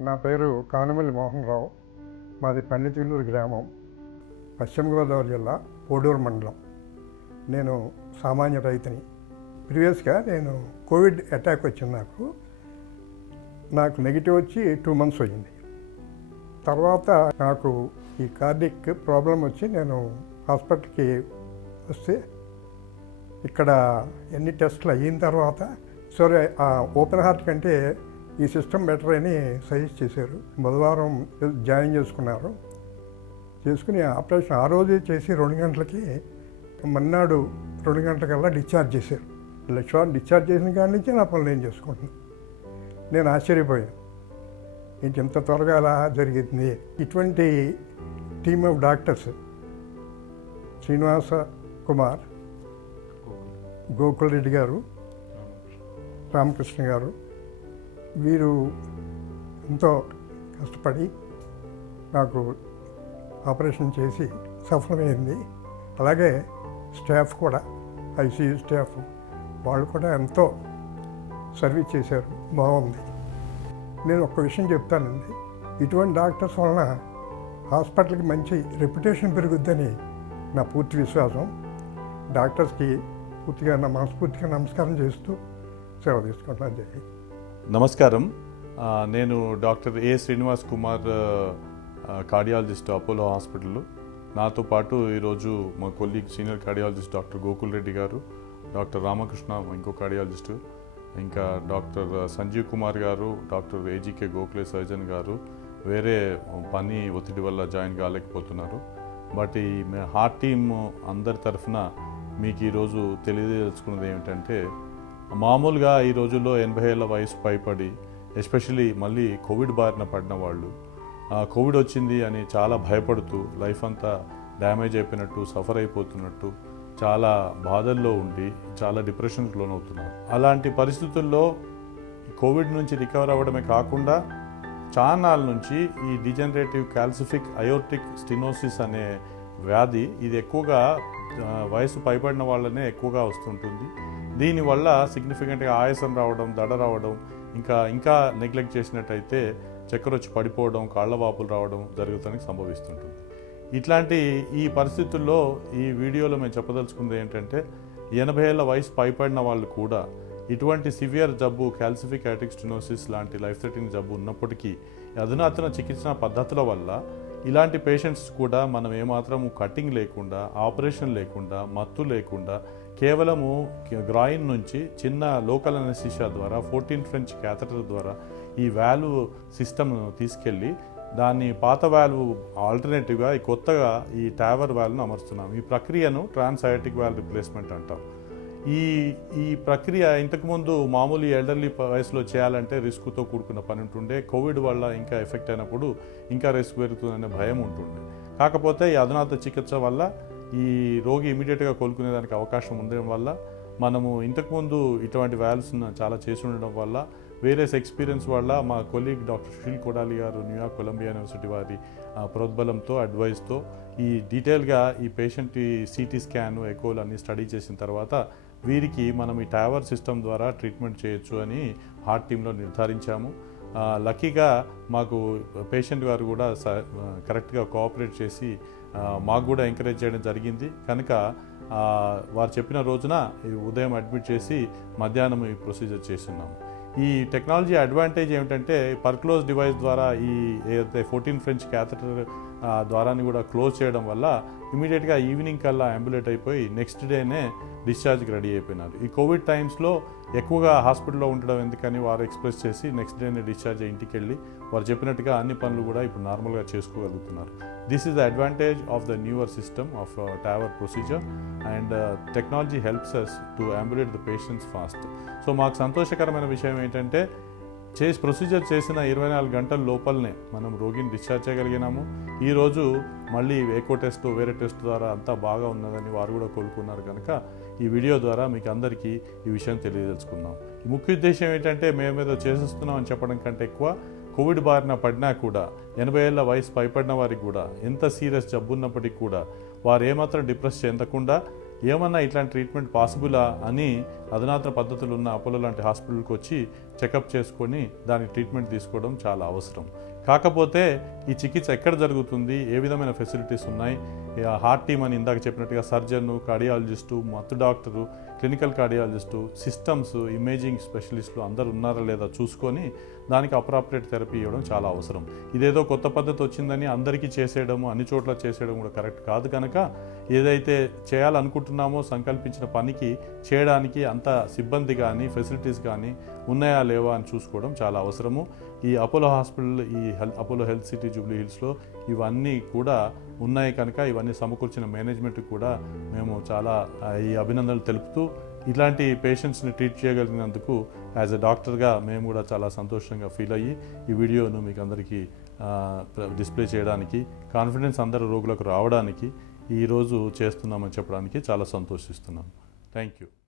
నా పేరు కానమల్లి మోహన్ రావు మాది పండితులూరు గ్రామం. పశ్చిమ గోదావరి జిల్లా పోడూరు మండలం. నేను సామాన్య రైతుని. ప్రీవియస్గా నేను కోవిడ్ అటాక్ వచ్చింది నాకు. నాకు నెగిటివ్ వచ్చి టూ మంత్స్ అయ్యింది తర్వాత నాకు ఈ కార్డిక్ ప్రాబ్లం వచ్చి నేను హాస్పిటల్కి వస్తే ఇక్కడ ఎన్ని టెస్ట్లు అయిన తర్వాత సరే ఆ ఓపెన్ హార్ట్ కంటే ఈ సిస్టమ్ బెటర్ అని సజెస్ట్ చేశారు. బుధవారం జాయిన్ చేసుకున్నారు. చేసుకుని ఆపరేషన్ ఆ రోజే చేసి రెండు గంటలకి మన్నాడు రెండు గంటలకల్లా డిశ్చార్జ్ చేశారు. లక్ష డిశ్చార్జ్ చేసిన కాడి నుంచి నా పనులు నేను చేసుకుంటున్నాను నేను ఆశ్చర్యపోయాను. ఏంటి ఇంత త్వరగా అలా జరిగింది? ఇటువంటి team of doctors Srinivasa Kumar Gokul Reddy గారు రామకృష్ణ గారు వీరు ఎంతో కష్టపడి నాకు ఆపరేషన్ చేసి సఫలమైంది. అలాగే స్టాఫ్ కూడా ఐసీయూ స్టాఫ్ వాళ్ళు కూడా ఎంతో సర్వీస్ చేశారు. బాగుంది. నేను ఒక విషయం చెప్తానండి. ఇటువంటి డాక్టర్స్ వలన హాస్పిటల్కి మంచి రెప్యుటేషన్ పెరుగుద్దని నా పూర్తి విశ్వాసం. డాక్టర్స్కి పూర్తిగా నా మనస్ఫూర్తిగా నమస్కారం చేస్తూ సెలవు తీసుకుంటున్నాను. జై నమస్కారం. నేను doctor A Srinivas Kumar cardiologist Apollo hospital నాతో పాటు ఈరోజు మా colleague senior cardiologist doctor Gokul Reddy గారు డాక్టర్ రామకృష్ణ ఇంకో కార్డియాలజిస్టు ఇంకా డాక్టర్ సంజీవ్ కుమార్ గారు డాక్టర్ ఏజీకే గోఖలే సర్జన్ గారు వేరే పని ఒత్తిడి వల్ల జాయిన్ కాలేకపోతున్నారు. బట్ ఈ మే- హార్ట్ టీమ్ అందరి తరఫున మీకు ఈరోజు తెలియదలుచుకున్నది ఏమిటంటే మామూలుగా ఈ రోజుల్లో ఎనభై ఏళ్ళ వయసు పైపడి ఎస్పెషలీ మళ్ళీ కోవిడ్ బారిన పడిన వాళ్ళు కోవిడ్ వచ్చింది అని చాలా భయపడుతూ లైఫ్ అంతా డ్యామేజ్ అయిపోయినట్టు సఫర్ అయిపోతున్నట్టు చాలా బాధల్లో ఉండి చాలా డిప్రెషన్కి లోనవుతున్నారు. అలాంటి పరిస్థితుల్లో కోవిడ్ నుంచి రికవర్ అవ్వడమే కాకుండా చానాల నుంచి ఈ డిజనరేటివ్ క్యాల్సిఫిక్ అయోర్టిక్ స్టినోసిస్ అనే వ్యాధి ఇది ఎక్కువగా వయసు పైబడిన వాళ్ళనే ఎక్కువగా వస్తుంటుంది. దీనివల్ల సిగ్నిఫికెంట్గా ఆయాసం రావడం దడ రావడం ఇంకా ఇంకా నెగ్లెక్ట్ చేసినట్టయితే చక్కెర వచ్చి పడిపోవడం కాళ్ళవాపులు రావడం జరుగుతానికి సంభవిస్తుంటుంది. ఇట్లాంటి ఈ పరిస్థితుల్లో ఈ వీడియోలో మేము చెప్పదలుచుకుంది ఏంటంటే ఎనభై ఏళ్ళ వయసు పైపడిన వాళ్ళు కూడా ఇటువంటి సివియర్ జబ్బు క్యాల్సిఫిక్ యాటిక్స్టినోసిస్ లాంటి లైఫ్ థ్రెటనింగ్ జబ్బు ఉన్నప్పటికీ అధునాతన చికిత్సా పద్ధతుల వల్ల ఇలాంటి పేషెంట్స్ కూడా మనం ఏమాత్రము కటింగ్ లేకుండా ఆపరేషన్ లేకుండా మత్తు లేకుండా కేవలము గ్రాయిన్ నుంచి చిన్న లోకల్ అనెసిషియా ద్వారా ఫోర్టీన్ ఫ్రెంచ్ క్యాథటర్ ద్వారా ఈ వాల్వ్ సిస్టమ్ను తీసుకెళ్ళి దాన్ని పాత వాల్వ్ ఆల్టర్నేటివ్గా ఈ కొత్తగా ఈ టావర్ వాల్వ్ను అమరుస్తున్నాం ఈ ప్రక్రియను ట్రాన్సయాటిక్ వాల్వ్ రిప్లేస్మెంట్ అంటాం. ఈ ఈ ప్రక్రియ ఇంతకుముందు మామూలు ఎల్డర్లీ వయసులో చేయాలంటే రిస్క్తో కూడుకున్న పని ఉంటుండే. కోవిడ్ వల్ల ఇంకా ఎఫెక్ట్ అయినప్పుడు ఇంకా రిస్క్ పెరుగుతుందనే భయం ఉంటుండే. కాకపోతే ఈ అధునాత చికిత్స వల్ల ఈ రోగి ఇమీడియట్గా కోలుకునేదానికి అవకాశం ఉండడం వల్ల మనము ఇంతకుముందు ఇటువంటి వాల్వ్స్ను చాలా చేసి ఉండడం వల్ల వేరియస్ ఎక్స్పీరియన్స్ వల్ల మా కొలీగ్ డాక్టర్ సుశీల్ కొడాలి గారు న్యూయార్క్ కొలంబియా యూనివర్సిటీ వారి ప్రోద్బలంతో అడ్వైస్తో ఈ డీటెయిల్గా ఈ పేషెంట్ సిటీ స్కాన్ ఎకోలు అన్ని స్టడీ చేసిన తర్వాత వీరికి మనం ఈ టావర్ సిస్టమ్ ద్వారా ట్రీట్మెంట్ చేయొచ్చు అని హార్ట్ టీంలో నిర్ధారించాము. లక్కీగా మాకు పేషెంట్ గారు కూడా స- కరెక్ట్గా కోఆపరేట్ చేసి మాకు కూడా ఎంకరేజ్ చేయడం జరిగింది. కనుక వారు చెప్పిన రోజున ఉదయం అడ్మిట్ చేసి మధ్యాహ్నం ఈ ప్రొసీజర్ చేస్తున్నాము. ఈ టెక్నాలజీ అడ్వాంటేజ్ ఏమిటంటే పర్క్లోజ్ డివైస్ ద్వారా ఈ ఏదైతే ఫోర్టీన్ ఫ్రెంచ్ క్యాథటర్ ద్వారాన్ని కూడా క్లోజ్ చేయడం వల్ల ఇమీడియట్గా ఈవినింగ్ కల్లా అంబులేట్ అయిపోయి నెక్స్ట్ డేనే డిశ్చార్జ్కి రెడీ అయిపోయినారు. ఈ కోవిడ్ టైమ్స్లో ఎక్కువగా హాస్పిటల్లో ఉండడం ఎందుకని వారు ఎక్స్ప్రెస్ చేసి నెక్స్ట్ డేనే డిశ్చార్జ్ ఇంటికి వెళ్ళి వారు చెప్పినట్టుగా అన్ని పనులు కూడా ఇప్పుడు నార్మల్గా చేసుకోగలుగుతున్నారు. This is the advantage of the newer system of TAVR procedure and technology helps us to ambulate the patients fast. So మాకు సంతోషకరమైన విషయం ఏంటంటే చేసి ప్రొసీజర్ చేసిన ఇరవై నాలుగు గంటల లోపలనే మనం రోగిని డిశ్చార్జ్ చేయగలిగినాము. ఈరోజు మళ్ళీ ఏకో టెస్ట్ వేరే టెస్ట్ ద్వారా అంతా బాగా ఉన్నదని వారు కూడా కోలుకున్నారు కనుక ఈ వీడియో ద్వారా మీకు అందరికీ ఈ విషయం తెలియదలుచుకున్నాం ముఖ్య ఉద్దేశం ఏంటంటే మేమేదో చేసేస్తున్నాం అని చెప్పడం కంటే ఎక్కువ కోవిడ్ బారిన పడినా కూడా ఎనభై ఏళ్ళ వయసు పైపడిన వారికి కూడా ఎంత సీరియస్ జబ్బు ఉన్నప్పటికీ కూడా వారు ఏమాత్రం డిప్రెస్ చెందకుండా ఏమన్నా ఇట్లాంటి ట్రీట్మెంట్ పాసిబులా అని అధునాతన పద్ధతులు ఉన్న అపోలో లాంటి హాస్పిటల్కి వచ్చి చెకప్ చేసుకొని దానికి ట్రీట్మెంట్ తీసుకోవడం చాలా అవసరం. కాకపోతే ఈ చికిత్స ఎక్కడ జరుగుతుంది? ఏ విధమైన ఫెసిలిటీస్ ఉన్నాయి? హార్ట్ టీమ్ అని ఇందాక చెప్పినట్టుగా సర్జను కార్డియాలజిస్టు మత్తు doctor clinical cardiologist systems imaging స్పెషలిస్టులు అందరు ఉన్నారా లేదా చూసుకొని దానికి అప్రాప్రియేట్ థెరపీ ఇవ్వడం చాలా అవసరం. ఇదేదో కొత్త పద్ధతి వచ్చిందని అందరికీ చేసేయడము అన్ని చోట్ల చేసేయడం కూడా కరెక్ట్ కాదు కనుక ఏదైతే చేయాలనుకుంటున్నామో సంకల్పించిన పనికి చేయడానికి అంత సిబ్బంది కానీ ఫెసిలిటీస్ కానీ ఉన్నాయా లేవా అని చూసుకోవడం చాలా అవసరము. ఈ అపోలో హాస్పిటల్ ఈ హెల్ అపోలో హెల్త్ సిటీ జూబ్లీ హిల్స్లో ఇవన్నీ కూడా ఉన్నాయి కనుక ఇవన్నీ సమకూర్చిన మేనేజ్మెంట్ కూడా మేము చాలా ఈ అభినందనలు తెలుపుతూ ఇలాంటి పేషెంట్స్ని ట్రీట్ చేయగలిగినందుకు యాజ్ ఎ డాక్టర్గా మేము కూడా చాలా సంతోషంగా ఫీల్ అయ్యి ఈ వీడియోను మీకు అందరికీ డిస్ప్లే చేయడానికి కాన్ఫిడెన్స్ అందరు రోగులకు రావడానికి ఈరోజు చేస్తున్నామని చెప్పడానికి చాలా సంతోషిస్తున్నాం. Thank you.